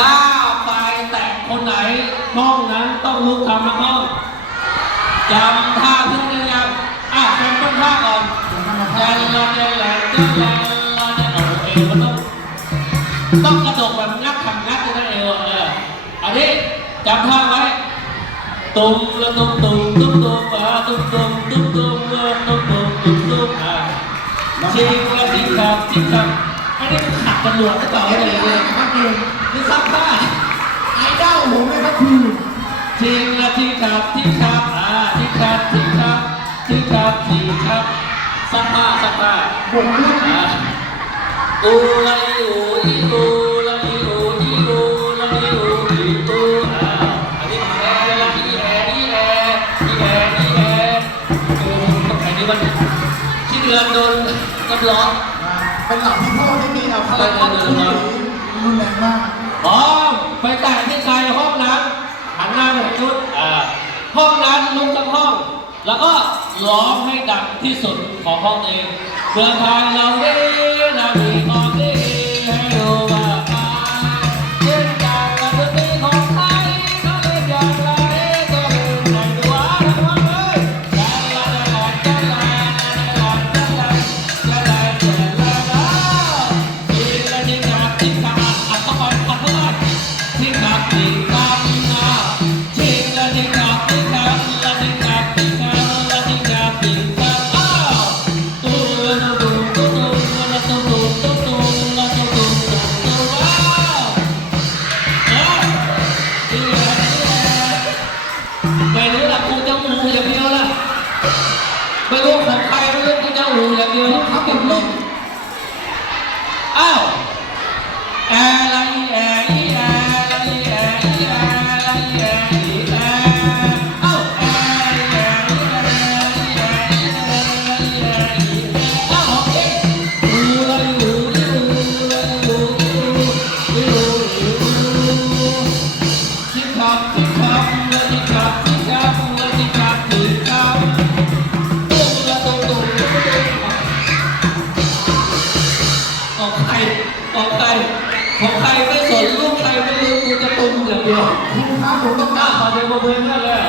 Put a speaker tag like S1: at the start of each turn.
S1: ถ้าไปแตะคนไหนห้องนั้นต้องลุกทำมาห้องจำท่าเพื่อนได้ยังอะเป็นต้นท่าก่อนแรงแรงแรงแรงแรงแรงโอ้เอวต้องต้องกระโดดแบบนักขังนัดจะได้เอวเอออันนี้จำท่าไว้ตุ้งแล้วตุ้งตุ้งตุ้งตุ้งมอะตุ้งตุ้งตุ้งตุ้มตุ้งตุ้งตุ้งตุ้งอะชิงละสิครับสิครับ อันนี้มันขัดจรวดหรือเปล่า
S2: เดี๋ยว
S1: เนี่ย
S2: เดี๋ยนะครับคือ
S1: นี่ซักผ้า
S2: ไอดอลผมนะครับคือ
S1: ชิงละชิงครับชิงครับอ่าชิงครับชิงครับชิงครับชิงครับซักผ้าซักผ้า
S2: ผมเลือก
S1: อ่าอูละอีอูอีอูละอีอูอีอูละอีอูอีอูอ่าอันนี้แอร์ละอีแอร์อีแอร์อีแอร์อีแอร์เอออันนี้มันที่เดือนโดนน้ำร้อน
S2: เป็นเหล่าพี่พ่อที่มีเอาพลังงานคุณหรุนแรงมาก
S1: พร้อมไปแต่งที่ใครห้องนั้นหันหน้าไปทางนู้นอ่าห้องนั้นลุกทั้งห้อง แล้วก็ร้องให้ดังที่สุดของห้องเองเพื่อทางเราดีเราดีของ que no ของใครไม่สนลูกใครไม่รู้กูจะตุ้มอย่างเดียว
S2: คุณครับผมต้องกล้า
S1: ขอเสียงปรบมือเพื่อนเลย